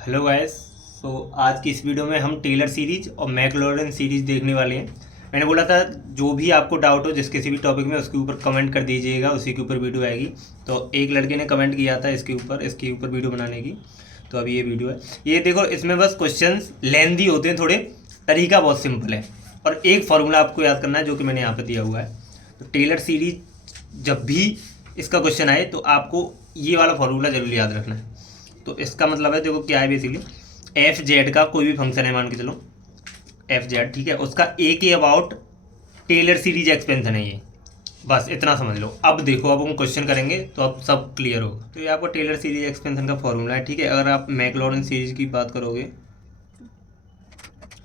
Hello guys. आज की इस वीडियो में हम टेलर सीरीज और मैकलॉरिन सीरीज देखने वाले हैं। मैंने बोला था जो भी आपको डाउट हो जिस किसी भी टॉपिक में उसके ऊपर कमेंट कर दीजिएगा, उसी के ऊपर वीडियो आएगी। तो एक लड़के ने कमेंट किया था इसके ऊपर वीडियो बनाने की, तो अभी ये वीडियो है। ये देखो, इसमें बस क्वेश्चंस लेंदी होते हैं थोड़े, तरीका बहुत सिंपल है और एक फार्मूला आपको याद करना है जो कि मैंने यहाँ पर दिया हुआ है। तो टेलर सीरीज जब भी इसका क्वेश्चन आए तो आपको ये वाला फार्मूला जरूर याद रखना है। तो इसका मतलब है, देखो क्या है बेसिकली, एफ जेड का कोई भी फंक्शन है, मान के चलो एफ जेड, ठीक है, उसका ए के अबाउट टेलर सीरीज एक्सपेंशन है ये। बस इतना समझ लो। अब देखो, अब हम क्वेश्चन करेंगे तो अब सब क्लियर होगा। तो ये आपको टेलर सीरीज एक्सपेंशन का फॉर्मूला है, ठीक है। अगर आप मैकलॉरिन सीरीज की बात करोगे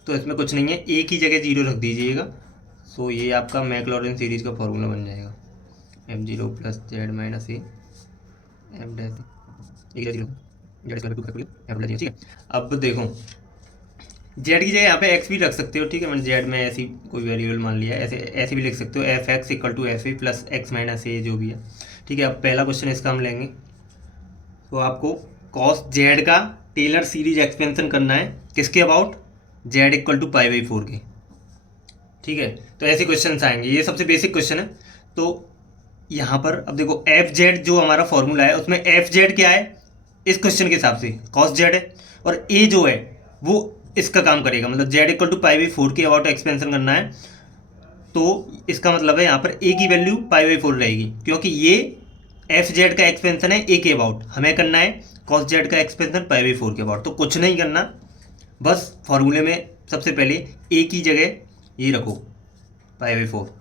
तो इसमें कुछ नहीं है, ए की जगह जीरो रख दीजिएगा। सो ये आपका मैकलॉरिन सीरीज का फॉर्मूला बन जाएगा, F zero plus Z minus A F dash A zero Z square two F dash, ठीक है। अब देखो, जेड की जगह यहाँ पे एक्स भी रख सकते हो, ठीक है। मैंने जेड में ऐसी कोई वेरिएबल मान लिया, ऐसे ऐसे भी लिख सकते हो, F X equal to F A plus X minus A, जो भी है, ठीक है। अब पहला क्वेश्चन इसका हम लेंगे। तो आपको कॉस जेड का टेलर सीरीज एक्सपेंशन करना है, किसके about, Z equal to pi by four के, ठीक है। तो ऐसे क्वेश्चन आएंगे, ये सबसे बेसिक क्वेश्चन है। तो यहाँ पर अब देखो, एफ जेड जो हमारा फॉर्मूला है उसमें एफ जेड क्या है, इस क्वेश्चन के हिसाब से कॉस जेड है, और ए जो है वो इसका काम करेगा, मतलब Z equal to pi by four के अबाउट एक्सपेंशन करना है। तो इसका मतलब है यहाँ पर ए की वैल्यू पाई बाई फोर रहेगी, क्योंकि ये एफ जेड का एक्सपेंशन है ए के अबाउट, हमें करना है कॉस जेड का एक्सपेंशन पाई बाई फोर के अबाउट। तो कुछ नहीं करना, बस फॉर्मूले में सबसे पहले ए की जगह ये रखो पाई by four,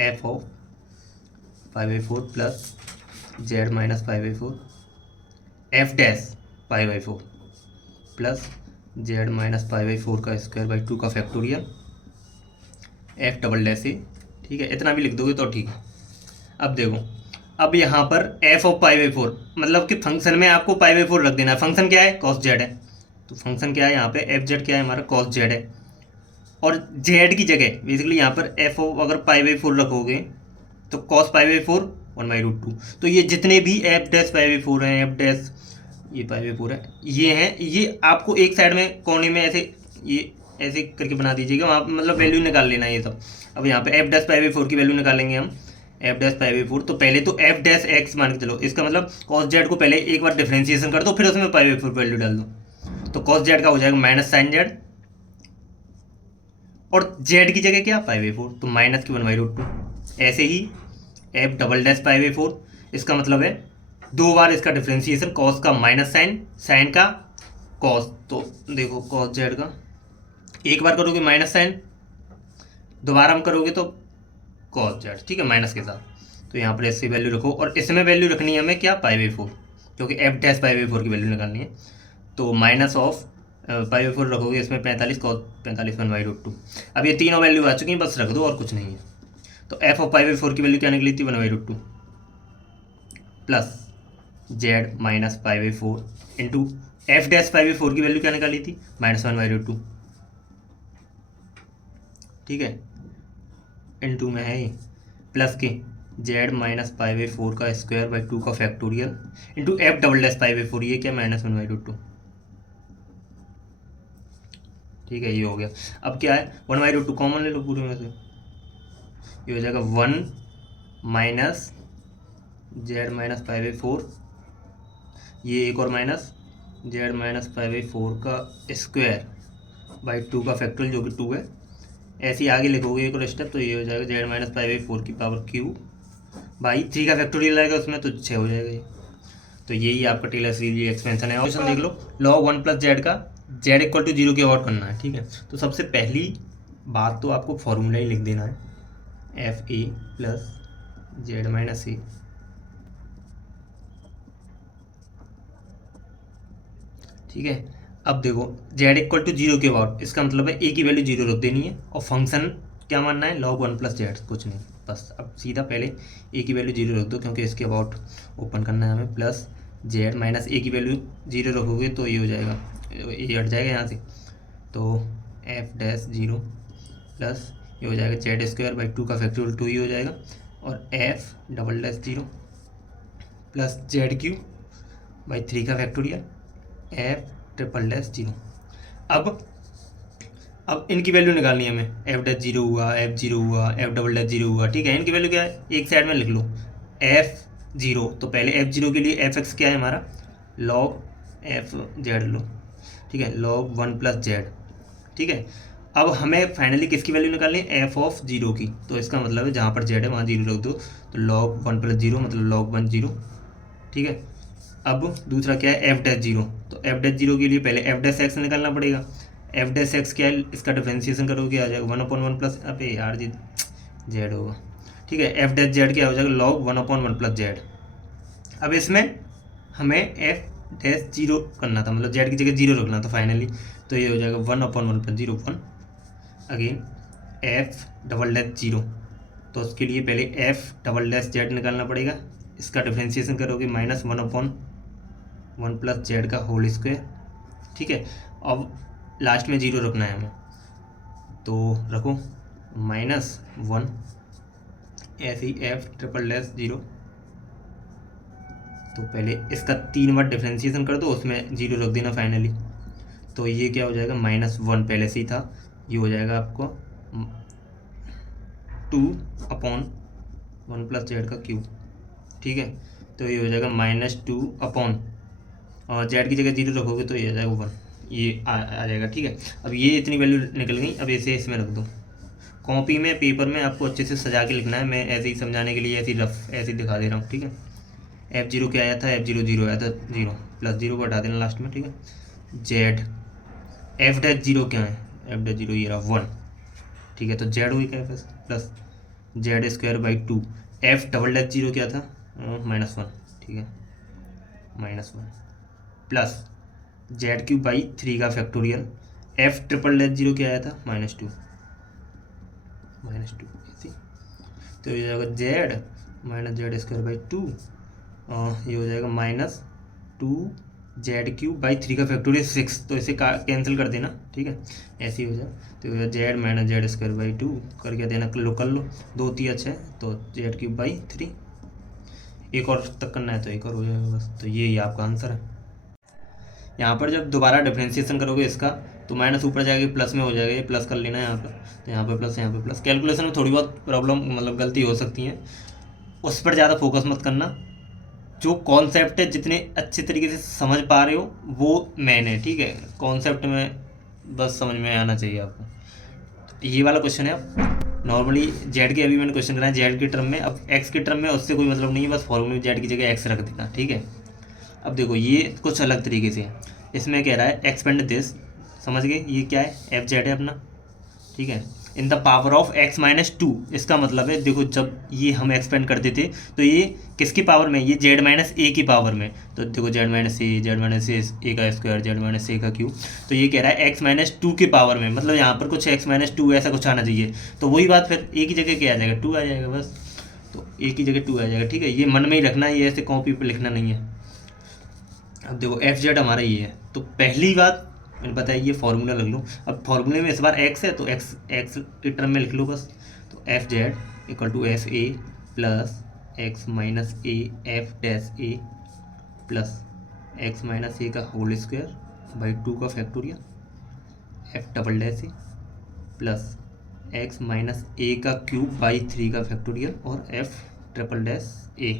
F of pi by four plus Z minus pi by four, F dash pi by four plus Z minus pi by four का स्क्वायर बाई टू का factorial, F double dash A, ठीक है। इतना भी लिख दोगे तो ठीक है। अब देखो, अब यहाँ पर F of pi by four, मतलब कि फंक्शन में आपको पाई बाई फोर रख देना है। फंक्शन क्या है, कॉस जेड है, तो फंक्शन क्या है यहाँ पे, एफ जेड क्या है हमारा, कॉस जेड है। और जेड की जगह बेसिकली यहाँ पर एफ ऑफ अगर पाई बाई फोर रखोगे तो cos pi by four one by root two. तो ये जितने भी F dash pi by four हैं, एफ डैश ये पाई बाई फोर है, ये हैं, ये आपको एक साइड में कोने में ऐसे ये ऐसे करके बना दीजिएगा, वहाँ पे मतलब वैल्यू निकाल लेना है ये सब। अब यहाँ पे F dash pi by four की वैल्यू निकालेंगे हम, F dash pi by four. तो पहले तो एफ डैश एक्स मान के चलो, इसका मतलब कॉस जेड को पहले एक बार डिफ्रेंसिएशन कर दो, फिर उसमें पाई बाई फोर वैल्यू डाल दो। तो कॉस जेड का हो जाएगा माइनस साइन जेड, और जेड की जगह क्या, पाई बाई फोर, तो माइनस की वन बाई रूट टू। ऐसे ही F double dash pi by four, इसका मतलब है दो बार इसका डिफ्रेंसिएशन, कॉस का माइनस साइन, साइन का कॉस। तो देखो कॉस जेड का एक बार करोगे माइनस साइन, दोबारा हम करोगे तो कॉस जेड, ठीक है, माइनस के साथ। तो यहाँ पर ऐसी वैल्यू रखो, और इसमें वैल्यू रखनी है हमें क्या, पाई बाई फोर, क्योंकि F dash pi by four की वैल्यू निकालनी है। तो minus of pi by four रखोगे, इसमें 45 cos 45 one by root two. अब ये तीनों वैल्यू आ चुकी हैं, बस रख दो और कुछ नहीं है। तो F of pi by four की वैल्यू क्या निकली थी, one by root two plus Z minus pi by four into F dash pi by four की वैल्यू क्या निकाली थी, minus one by root two, ठीक है, इंटू में है प्लस के Z minus pi by four का स्क्वायर बाई टू का factorial into F double dash pi by four, ये क्या minus one by root two, ठीक है, ये हो गया। अब क्या है, one by root two common ले लो पूरे में से, ये हो जाएगा one minus Z minus pi by four, ये एक और minus Z minus pi by four का स्क्वायर बाई टू का फैक्टोरियल जो कि टू है। ऐसे ही आगे लिखोगे एक और स्टेप, तो ये हो जाएगा Z minus pi by four की पावर क्यू बाई थ्री का फैक्टोरियल आएगा उसमें, तो छः हो जाएगा ये। तो यही आपका टेलर सीरीज एक्सपेंशन है। क्वेश्चन देख लो, लॉग वन प्लस जेड का जेड इक्वल टू जीरो के अबाउट करना है, ठीक है। तो सबसे पहली बात तो आपको फॉर्मूला ही लिख देना है, F A plus Z minus A, ठीक है। अब देखो जेड इक्वल टू जीरो के अबाउट, इसका मतलब है ए की वैल्यू जीरो रख देनी है, और फंक्शन क्या मानना है, लॉग वन प्लस जेड, कुछ नहीं, बस अब सीधा पहले ए की वैल्यू जीरो रख दो, क्योंकि इसके अबाउट ओपन करना है हमें, प्लस जेड माइनस ए की वैल्यू जीरो रखोगे तो ये हो जाएगा, ये हट जाएगा यहाँ से, तो एफ डैश जीरो प्लस ये हो जाएगा जेड स्क्वायर बाई टू का फैक्टोरियल टू ही हो जाएगा, और F double dash zero plus Z cube by three का factorial, F triple dash zero. अब इनकी वैल्यू निकालनी है हमें। एफ डैश जीरो हुआ, एफ जीरो हुआ, एफ डबल डैश जीरो हुआ, ठीक है। इनकी वैल्यू क्या है, एक साइड में लिख लो। एफ जीरो, तो पहले एफ जीरो के लिए एफ एक्स क्या है हमारा, लॉग एफ जेड लो, ठीक है, लॉग वन प्लस जेड, ठीक है। अब हमें फाइनली किसकी वैल्यू निकालनी है, एफ ऑफ जीरो की। तो इसका मतलब है जहाँ पर जेड है वहाँ जीरो रख दो, तो लॉग वन प्लस जीरो मतलब लॉग वन जीरो, ठीक है। अब दूसरा क्या है, एफ डैश जीरो। तो एफ डैश जीरो के लिए पहले एफ डैश एक्स निकालना पड़ेगा। एफ डैश एक्स क्या है, इसका डिफ्रेंशिएशन करोगे आ जाएगा वन अपॉन वन प्लस, अबे यार जी जेड होगा, ठीक है। एफ डैश जेड क्या हो जाएगा, log one upon one plus Z. अब इसमें हमें एफ डैश जीरो करना था, मतलब जेड की जगह जीरो रखना था फाइनली। तो ये हो जाएगा one upon one plus zero one. Again F double dash zero, तो उसके लिए पहले एफ डबल डैश जेड निकालना पड़ेगा। इसका डिफ्रेंशिएशन करोगे minus one upon one plus Z का होल स्क्वायर, ठीक है। अब लास्ट में जीरो रखना है हमें, तो रखो माइनस वन, ऐसे ही एफ ट्रिपल डैश जीरो। तो पहले इसका 3 बार डिफ्रेंशिएशन कर दो, उसमें जीरो रख देना फाइनली। तो ये क्या हो जाएगा, माइनस वन पहले से ही था, ये हो जाएगा आपको 2 अपॉन वन प्लस जेड का क्यूब, ठीक है। तो ये हो जाएगा -2 अपॉन, और जेड की जगह जीरो रखोगे तो ये आ जाएगा वन, ये आ जाएगा, ठीक है। अब ये इतनी वैल्यू निकल गई। अब इसे इसमें रख दो। कॉपी में पेपर में आपको अच्छे से सजा के लिखना है, मैं ऐसे ही समझाने के लिए ऐसे ही रफ ऐसे ही दिखा दे रहा हूँ, ठीक है। एफ जीरो क्या आया था, एफ जीरो जीरो आया था, जीरो प्लस जीरो को हटा देना लास्ट में, ठीक है। जेड एफ डैश जीरो क्या है, एफ डैश जीरो ये रहा वन, ठीक है। तो जेड हुई क्या है plus Z square by two. F double dash zero क्या था, माइनस वन, ठीक है, minus one plus Z cube by three का factorial. F triple dash zero क्या आया था, माइनस टू ऐसे। तो ये हो जाएगा Z minus Z square by to, ये हो जाएगा minus two Z cube by three का फैक्टोरियल सिक्स। तो इसे कैंसिल कर देना, ठीक है, ऐसे ही हो जाए। तो Z minus Z square by to करके देना, कर लो, दो तीन अच्छा है, तो जेड क्यूब बाई थ्री। एक और तक करना है तो एक और हो जाएगा बस। तो ये आपका आंसर है। यहाँ पर जब दोबारा डिफ्रेंशिएशन करोगे इसका, तो माइनस ऊपर जाएगा प्लस में हो जाएगा, ये प्लस कर लेना है यहाँ पर। तो यहाँ पर प्लस, यहाँ पर प्लस। कैलकुलेशन में थोड़ी बहुत प्रॉब्लम मतलब गलती हो सकती है, उस पर ज़्यादा फोकस मत करना। जो कॉन्सेप्ट है जितने अच्छे तरीके से समझ पा रहे हो वो मेन है, ठीक है। कॉन्सेप्ट में बस समझ में आना चाहिए आपको। तो ये वाला क्वेश्चन है। अब नॉर्मली जेड के अभी मैंने क्वेश्चन कराया जेड के टर्म में, अब एक्स के टर्म में उससे कोई मतलब नहीं है, बस फॉर्मूले में जेड की जगह एक्स रख देना, ठीक है। अब देखो ये कुछ अलग तरीके से है। इसमें कह रहा है एक्सपेंड दिस, समझ गए, ये क्या है, एफ जेड है अपना, ठीक है, इन the power of x minus to. इसका मतलब है देखो जब ये हम एक्सपेंड करते थे तो ये किसकी पावर में, ये जेड माइनस ए की पावर में। तो देखो जेड माइनस ए का स्क्वायर, जेड माइनस ए का क्यूब। तो ये कह रहा है एक्स माइनस टू की पावर में, मतलब यहाँ पर कुछ एक्स माइनस टू ऐसा कुछ आना चाहिए। तो वही बात फिर ए की जगह क्या आ जाएगा, टू आ जाएगा बस। तो ए की जगह टू आ जाएगा, ठीक है। ये मन में ही रखना है, ये ऐसे कॉपी पर लिखना नहीं है। अब देखो एफ जेड हमारा ये है, तो पहली बात मैंने बताया ये फार्मूला रख लो। अब फार्मूले में इस बार एक्स है तो एक्स के टर्म में लिख लो बस। तो F Z equal to F A plus X minus A F dash A plus X minus A का होल स्क्वायर बाई टू का factorial F double dash A plus X minus A का cube by three का factorial और F triple dash A,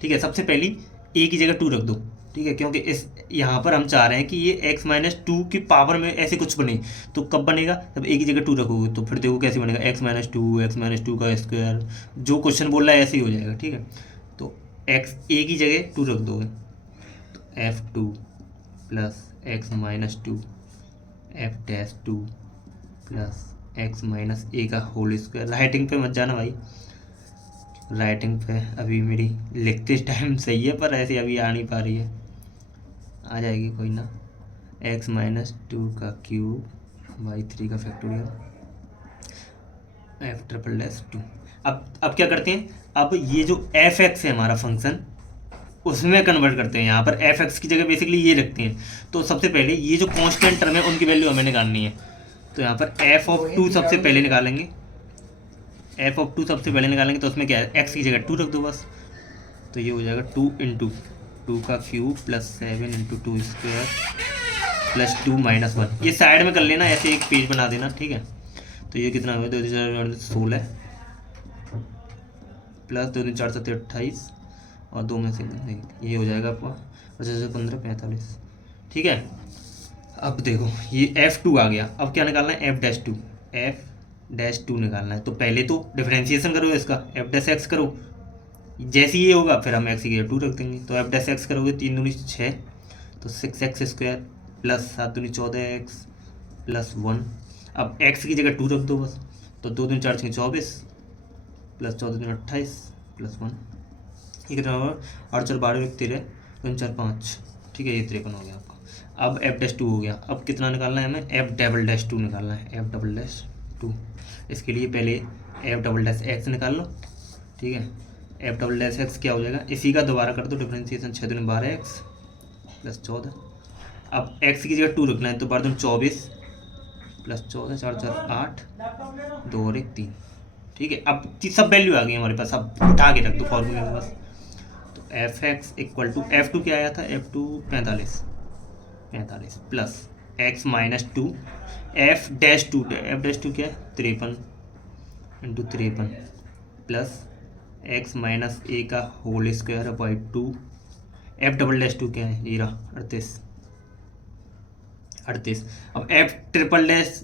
ठीक है। सबसे पहली ए की जगह टू रख दो, ठीक है, क्योंकि इस यहाँ पर हम चाह रहे हैं कि ये x माइनस टू की पावर में ऐसे कुछ बने। तो कब बनेगा, जब a की जगह टू रखोगे। तो फिर देखो कैसे बनेगा, x माइनस टू का स्क्वायर, जो क्वेश्चन बोल रहा है ऐसे ही हो जाएगा, ठीक है। तो x a की जगह टू रख दोगे, तो F two plus X minus two F dash two plus X minus A का होल स्क्वायर। राइटिंग पे मत जाना भाई, राइटिंग पे अभी मेरी लिखते टाइम सही है पर ऐसे अभी आ नहीं पा रही है, आ जाएगी कोई ना। एक्स माइनस टू का क्यूब बाई थ्री का factorial F triple dash two. अब क्या करते हैं, अब ये जो एफ एक्स है हमारा फंक्शन उसमें कन्वर्ट करते हैं। यहाँ पर एफ एक्स की जगह बेसिकली ये रखते हैं। तो सबसे पहले ये जो कांस्टेंट टर्म है उनकी वैल्यू हमें निकालनी है। तो यहाँ पर एफ ऑफ टू सबसे पहले निकालेंगे, एफ ऑफ टू सबसे पहले निकालेंगे। तो उसमें क्या है, एक्स की जगह टू रख दो बस। तो ये हो जाएगा टू इंटू 2 का cube plus 7 into 2 square plus 2 minus 1। ये साइड में कर लेना, ऐसे एक पेज बना देना, ठीक है। तो ये कितना हुआ, 2 4 16 प्लस 2 4 7 28 और 2 में से ये हो जाएगा आपका 15 45, ठीक है। अब देखो ये F2 आ गया। अब क्या निकालना है, F-2 निकालना है। तो पहले तो डिफरेंशिएशन करो इसका, F' करो। जैसे ये होगा फिर हम x की जगह 2 रख देंगे। तो F' करोगे 3 दूनी 6, तो 6x स्क्वायर प्लस 7 दूनी 14x प्लस 1। अब x की जगह 2 रख दो बस। तो 2 दूनी 4 6 24 प्लस 14 दूनी 28 प्लस 1। ये कितना होगा, 8 4 12 13 2 4 5, ठीक है। ये 53 हो गया आपका। अब F'2 हो गया। अब कितना निकालना है हमें, F'2 निकालना है, F'2। इसके लिए पहले F'(x) निकाल लो, ठीक है। F'(x) क्या हो जाएगा, इसी का दोबारा कर दो डिफरेंशिएशन, 6 दूनी 12x प्लस 14। अब x की जगह 2 रखना है, तो 12 दूनी 24 प्लस 14 4 4 8 2 और 1 3, ठीक है। अब सब वैल्यू आ गई हमारे पास, अब उठा के रख दो फॉर्मूले में बस। तो F(x) इक्वल टू F2 क्या आया था, F2 45 plus x minus 2 F'2 क्या है 53 into 53 plus x minus a का होल स्क्वायर बाई 2। F'(2) क्या है, ये रहा 38। अब F',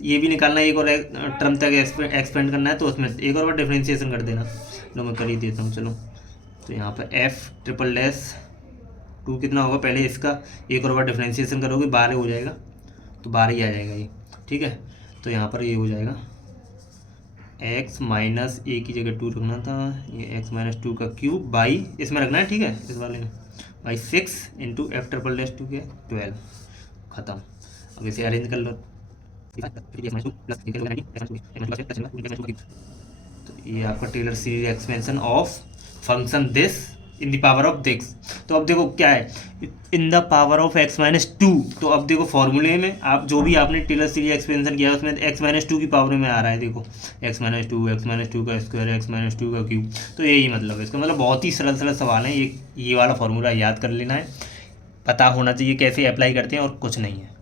ये भी निकालना है, एक और टर्म तक एक्सपेंड करना है, तो उसमें एक और बार डिफरेंशिएशन कर देना। लो मैं कर ही देता हूँ, चलो। तो यहाँ पर F'(2) कितना होगा, पहले इसका एक और बार डिफरेंशिएशन करोगे 12 हो जाएगा, तो 12 ही आ जाएगा ये, ठीक है। तो यहाँ पर ये हो जाएगा x माइनस a की जगह 2 रखना था, ये x माइनस 2 का क्यूब बाई इसमें रखना है, ठीक है, इस वाले में बाई 6 इंटू F'(2) के 12, ख़त्म। अब इसे अरेंज कर लो। तो ये आपका Taylor series expansion of function this in the power of this. तो अब देखो क्या है, इन द पावर ऑफ x-2। तो अब देखो फॉर्मूले में आप जो भी आपने टेलर सीरीज एक्सपेंशन किया उसमें x-2 की पावर में आ रहा है, देखो x-2 का स्क्वायर x-2 का क्यूब। तो यही मतलब है इसका, मतलब बहुत ही सरल सरल सवाल है। ये वाला फॉर्मूला याद कर लेना है, पता होना चाहिए कैसे अप्लाई करते हैं, और कुछ नहीं है।